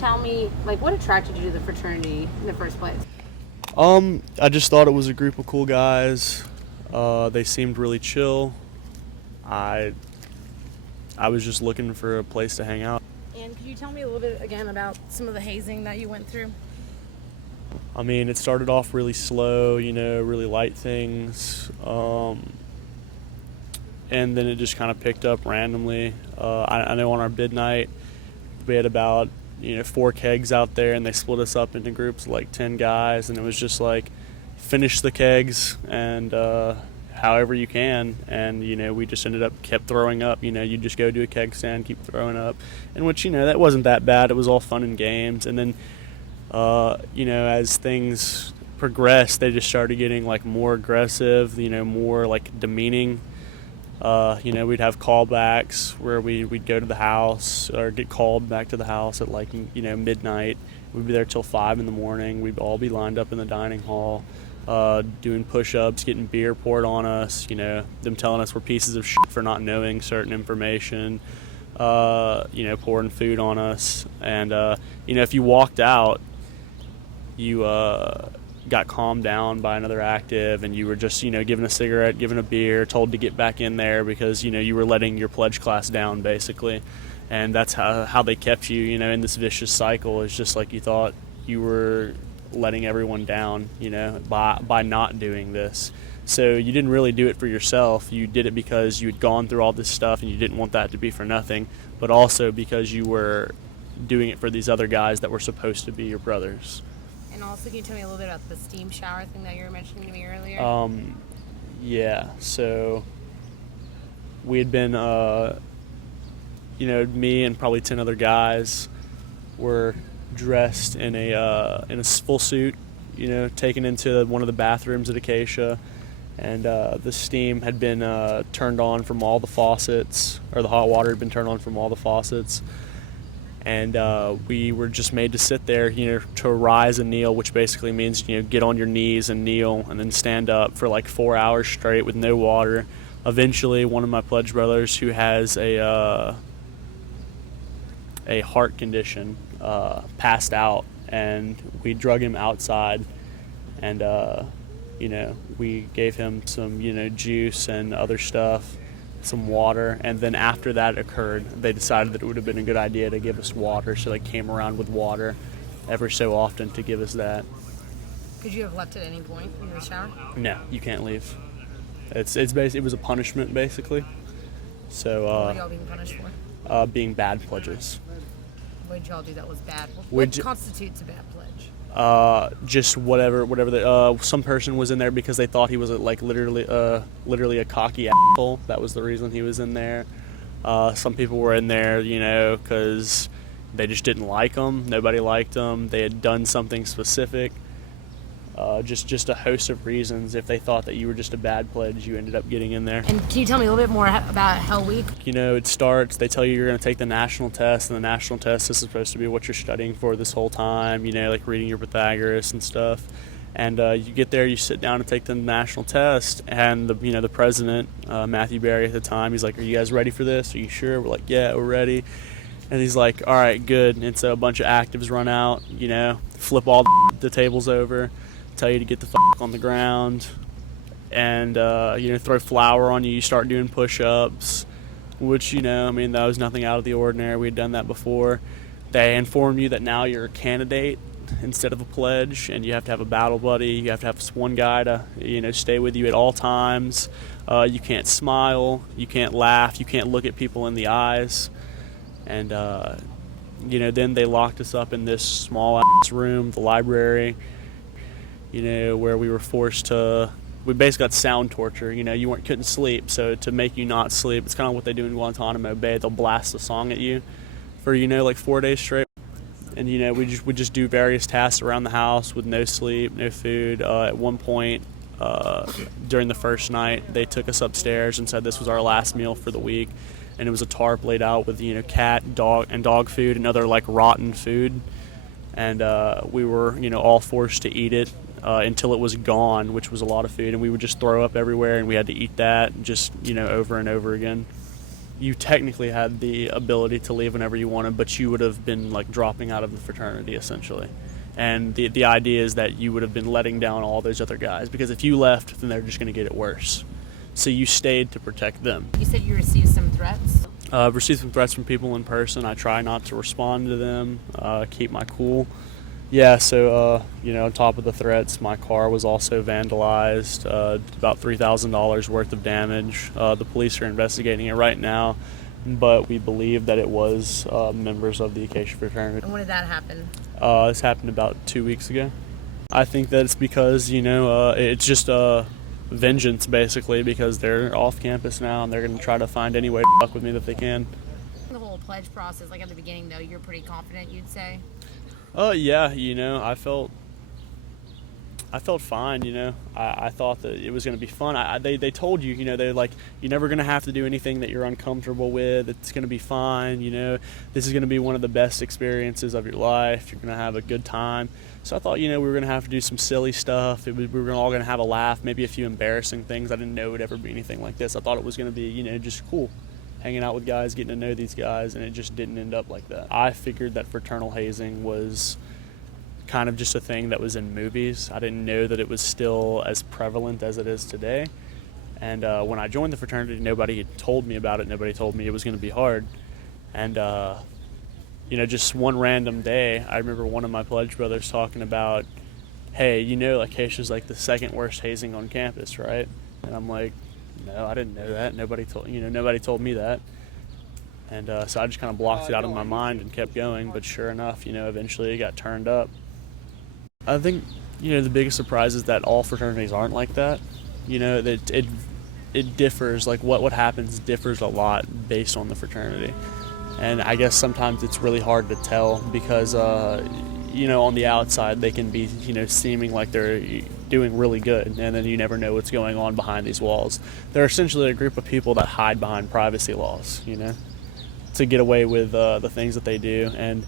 tell me, like, what attracted you to the fraternity in the first place? I just thought it was a group of cool guys. They seemed really chill. I was just looking for a place to hang out. And could you tell me a little bit again about some of the hazing that you went through? I mean, it started off really slow, really light things. And then it just kind of picked up randomly. I know on our bid night, we had about 4 kegs out there, and they split us up into groups of like 10 guys, and it was just like finish the kegs and however you can, and we just kept throwing up. You just go to a keg stand, keep throwing up, and which that wasn't that bad. It was all fun and games, and then as things progressed, they just started getting like more aggressive, more like demeaning. We'd have callbacks where we'd go to the house or get called back to the house at like, midnight. We'd be there till 5 in the morning. We'd all be lined up in the dining hall, doing push-ups, getting beer poured on us, them telling us we're pieces of shit for not knowing certain information, pouring food on us. And, if you walked out, you got calmed down by another active, and you were just given a cigarette, given a beer, told to get back in there because you were letting your pledge class down basically. And that's how they kept you in this vicious cycle. It's just like you thought you were letting everyone down by not doing this. So you didn't really do it for yourself. You did it because you had gone through all this stuff and you didn't want that to be for nothing, but also because you were doing it for these other guys that were supposed to be your brothers. And also, can you tell me a little bit about the steam shower thing that you were mentioning to me earlier? Yeah, so we had been, me and probably 10 other guys were dressed in a full suit, taken into one of the bathrooms at Acacia, and the steam had been turned on from all the faucets, or the hot water had been turned on from all the faucets. And we were just made to sit there, to rise and kneel, which basically means, get on your knees and kneel and then stand up for like 4 hours straight with no water. Eventually, one of my pledge brothers who has a heart condition passed out, and we drug him outside, and, we gave him some, juice and other stuff, some water, and then after that occurred, they decided that it would have been a good idea to give us water, so they came around with water every so often to give us that. Could you have left at any point in the shower? No, you can't leave. It was a punishment basically. So what were y'all being punished for? Being bad pledges. What did y'all do that was bad? What constitutes a bad pledge? Just whatever. Some person was in there because they thought he was literally a cocky asshole. That was the reason he was in there. Some people were in there, because they just didn't like him. Nobody liked him. They had done something specific. Just a host of reasons. If they thought that you were just a bad pledge, you ended up getting in there. And can you tell me a little bit more about Hell Week? It starts, they tell you you're going to take the national test, and the national test is supposed to be what you're studying for this whole time, like reading your Pythagoras and stuff. And you get there, you sit down and take the national test, and the president, Matthew Berry at the time, he's like, "Are you guys ready for this? Are you sure?" We're like, "Yeah, we're ready." And he's like, "All right, good." And so a bunch of actives run out, flip all the tables over, tell you to get the on the ground, and throw flour on you. You start doing push-ups, which that was nothing out of the ordinary. We had done that before. They inform you that now you're a candidate instead of a pledge, and you have to have a battle buddy. You have to have one guy to stay with you at all times. You can't smile, you can't laugh, you can't look at people in the eyes. And then they locked us up in this small ass room, the library, where we were forced to, we basically got sound torture. You couldn't sleep, so to make you not sleep, it's kind of what they do in Guantanamo Bay. They'll blast a song at you for 4 days straight, and we just do various tasks around the house with no sleep, no food. At one point, during the first night, they took us upstairs and said this was our last meal for the week, and it was a tarp laid out with cat, dog food and other rotten food, and we were all forced to eat it until it was gone, which was a lot of food, and we would just throw up everywhere, and we had to eat that just over and over again. you technically had the ability to leave whenever you wanted, but you would have been like dropping out of the fraternity essentially. And the idea is that you would have been letting down all those other guys, because if you left, then they're just going to get it worse. So you stayed to protect them. You said you received some threats? I've received some threats from people in person. I try not to respond to them, keep my cool. Yeah, so, on top of the threats, my car was also vandalized, about $3,000 worth of damage. The police are investigating it right now, but we believe that it was members of the Acacia fraternity. And when did that happen? This happened about 2 weeks ago. I think that it's because, it's just vengeance, basically, because they're off campus now, and they're going to try to find any way to fuck with me that they can. The whole pledge process, like at the beginning, though, you're pretty confident, you'd say? Yeah, I felt fine, I thought that it was going to be fun. They told you, they're like, you're never going to have to do anything that you're uncomfortable with. It's going to be fine, this is going to be one of the best experiences of your life. You're going to have a good time. So I thought, we were going to have to do some silly stuff. We were all going to have a laugh, maybe a few embarrassing things. I didn't know it would ever be anything like this. I thought it was going to be, just cool, hanging out with guys, getting to know these guys, and it just didn't end up like that. I figured that fraternal hazing was kind of just a thing that was in movies. I didn't know that it was still as prevalent as it is today. And when I joined the fraternity, nobody had told me about it. Nobody told me it was going to be hard. And, just one random day, I remember one of my pledge brothers talking about, hey, Acacia's like the second worst hazing on campus, right? And I'm like, no, I didn't know that. Nobody told me that. And so I just kind of blocked it out of my mind and kept going. But sure enough, eventually it got turned up. I think, the biggest surprise is that all fraternities aren't like that. That it differs, like what happens differs a lot based on the fraternity. And I guess sometimes it's really hard to tell because, on the outside they can be, seeming like they're doing really good, and then you never know what's going on behind these walls. They're essentially a group of people that hide behind privacy laws, to get away with the things that they do. And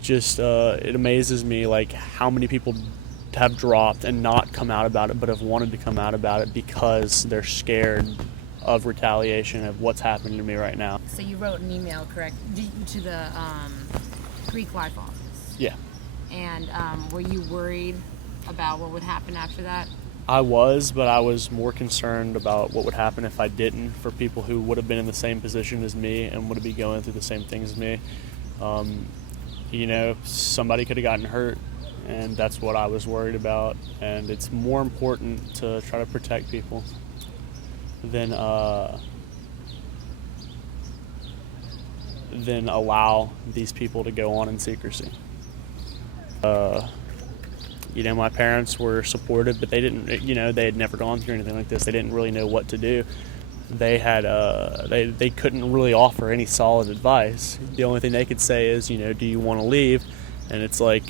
just it amazes me like how many people have dropped and not come out about it, but have wanted to come out about it because they're scared of retaliation, of what's happening to me right now. So you wrote an email, correct, to the Greek life office? Yeah. And were you worried about what would happen after that? I was, but I was more concerned about what would happen if I didn't, for people who would have been in the same position as me and would be going through the same things as me. Somebody could have gotten hurt, and that's what I was worried about. And it's more important to try to protect people than allow these people to go on in secrecy. My parents were supportive, but they didn't, they had never gone through anything like this. They didn't really know what to do. They had, they couldn't really offer any solid advice. The only thing they could say is, do you want to leave? And it's like,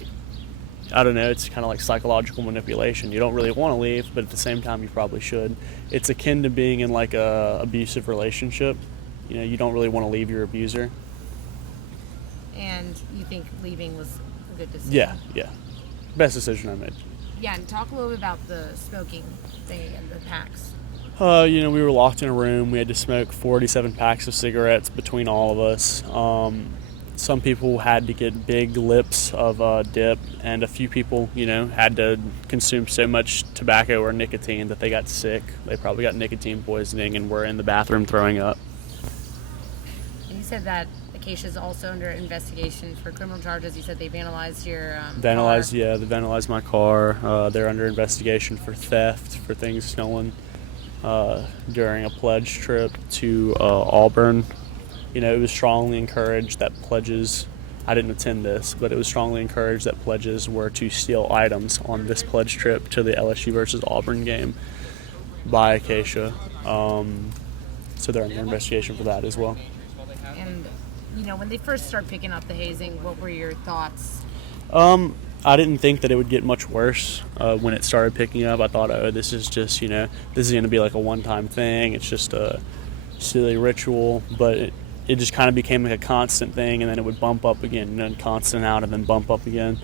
I don't know, it's kind of like psychological manipulation. You don't really want to leave, but at the same time, you probably should. It's akin to being in like a abusive relationship. You don't really want to leave your abuser. And you think leaving was a good decision? Yeah. Best decision I made. Yeah, and talk a little bit about the smoking thing again, the packs. We were locked in a room. We had to smoke 47 packs of cigarettes between all of us. Some people had to get big lips of dip, and a few people, had to consume so much tobacco or nicotine that they got sick. They probably got nicotine poisoning and were in the bathroom throwing up. And you said that Acacia is also under investigation for criminal charges. You said they vandalized your car. They vandalized my car. They're under investigation for theft, for things stolen during a pledge trip to Auburn. It was strongly encouraged that pledges, I didn't attend this, but it was strongly encouraged that pledges were to steal items on this pledge trip to the LSU versus Auburn game by Acacia. So they're under investigation for that as well. And, when they first started picking up the hazing, what were your thoughts? I didn't think that it would get much worse when it started picking up. I thought, this is just, this is going to be like a one-time thing. It's just a silly ritual, but it just kind of became like a constant thing, and then it would bump up again, and then constant out, and then bump up again.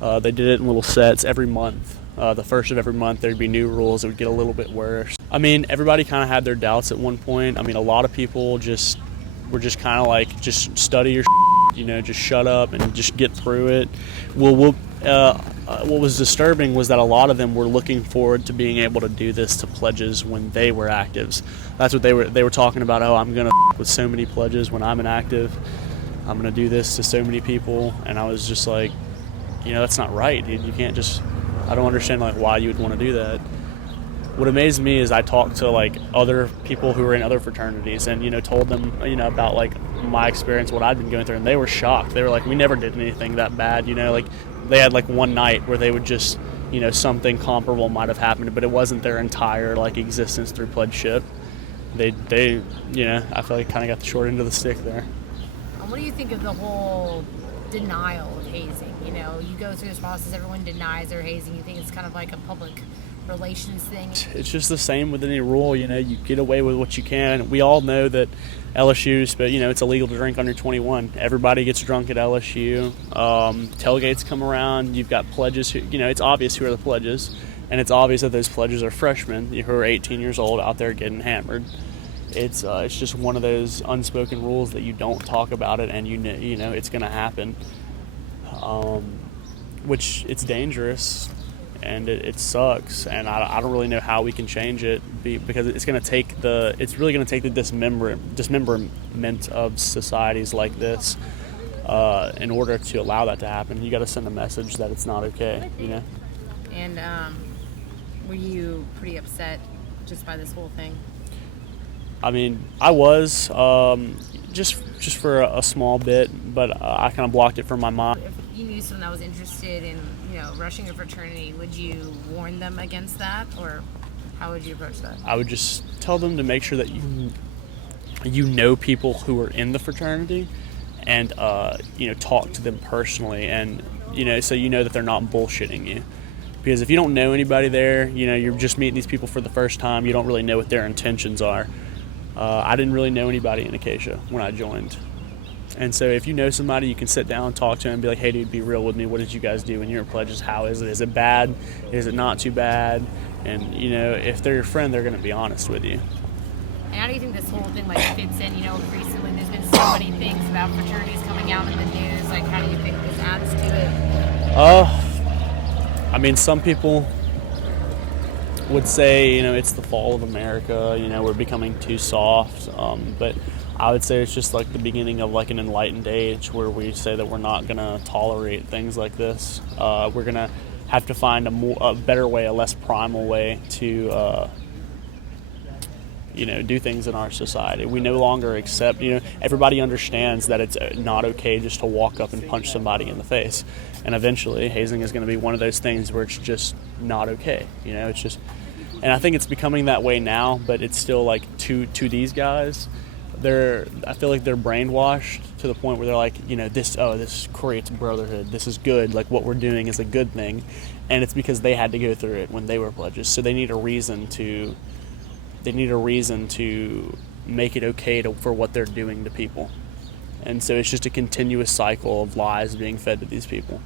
They did it in little sets every month. The first of every month there'd be new rules. It would get a little bit worse. I mean, everybody kind of had their doubts at one point. I mean, a lot of people were just kind of like, just study your just shut up and just get through it. What was disturbing was that a lot of them were looking forward to being able to do this to pledges when they were actives. That's what they were talking about. Oh, I'm gonna with so many pledges when I'm an active. I'm gonna do this to so many people, and I was just like, that's not right, dude. You can't just. I don't understand like why you would want to do that. What amazed me is I talked to like other people who were in other fraternities and told them about like my experience, what I'd been going through, and they were shocked. They were like, we never did anything that bad. Like they had like one night where they would just something comparable might have happened, but it wasn't their entire like existence through pledgeship. They I feel like kind of got the short end of the stick there. What do you think of the whole denial of hazing? You go through this process, everyone denies their hazing. You think it's kind of like a public relations thing? It's just the same with any rule. You get away with what you can. We all know that LSU's, but it's illegal to drink under 21. Everybody gets drunk at LSU. Tailgates come around. You've got pledges. It's obvious who are the pledges, and it's obvious that those pledges are freshmen who are 18 years old out there getting hammered. It's just one of those unspoken rules that you don't talk about it, and it's going to happen. Which it's dangerous. And it sucks, and I don't really know how we can change it because it's really going to take the dismemberment of societies like this in order to allow that to happen. You got to send a message that it's not okay, And were you pretty upset just by this whole thing? I mean, I was just for a small bit, but I kind of blocked it from my mind. If you knew someone that was interested in rushing a fraternity, would you warn them against that, or how would you approach that? I would just tell them to make sure that you know people who are in the fraternity, and talk to them personally, and so that they're not bullshitting you. Because if you don't know anybody there, you're just meeting these people for the first time. You don't really know what their intentions are. I didn't really know anybody in Acacia when I joined. And so if you know somebody, you can sit down and talk to them and be like, hey, dude, be real with me. What did you guys do when you were pledges? How is it? Is it bad? Is it not too bad? And, if they're your friend, they're going to be honest with you. And how do you think this whole thing fits in? Recently there's been so many things about fraternities coming out in the news. Like, how do you think this adds to it? I mean, some people would say, it's the fall of America, we're becoming too soft, but I would say it's just like the beginning of like an enlightened age where we say that we're not going to tolerate things like this. We're going to have to find a better way, a less primal way to do things in our society. We no longer accept, everybody understands that it's not okay just to walk up and punch somebody in the face. And eventually hazing is going to be one of those things where it's just not okay. It's just, and I think it's becoming that way now, but it's still like to these guys, I feel like they're brainwashed to the point where they're like, this creates brotherhood. This is good. Like what we're doing is a good thing. And it's because they had to go through it when they were pledges. So they need a reason to make it okay for what they're doing to people. And so it's just a continuous cycle of lies being fed to these people.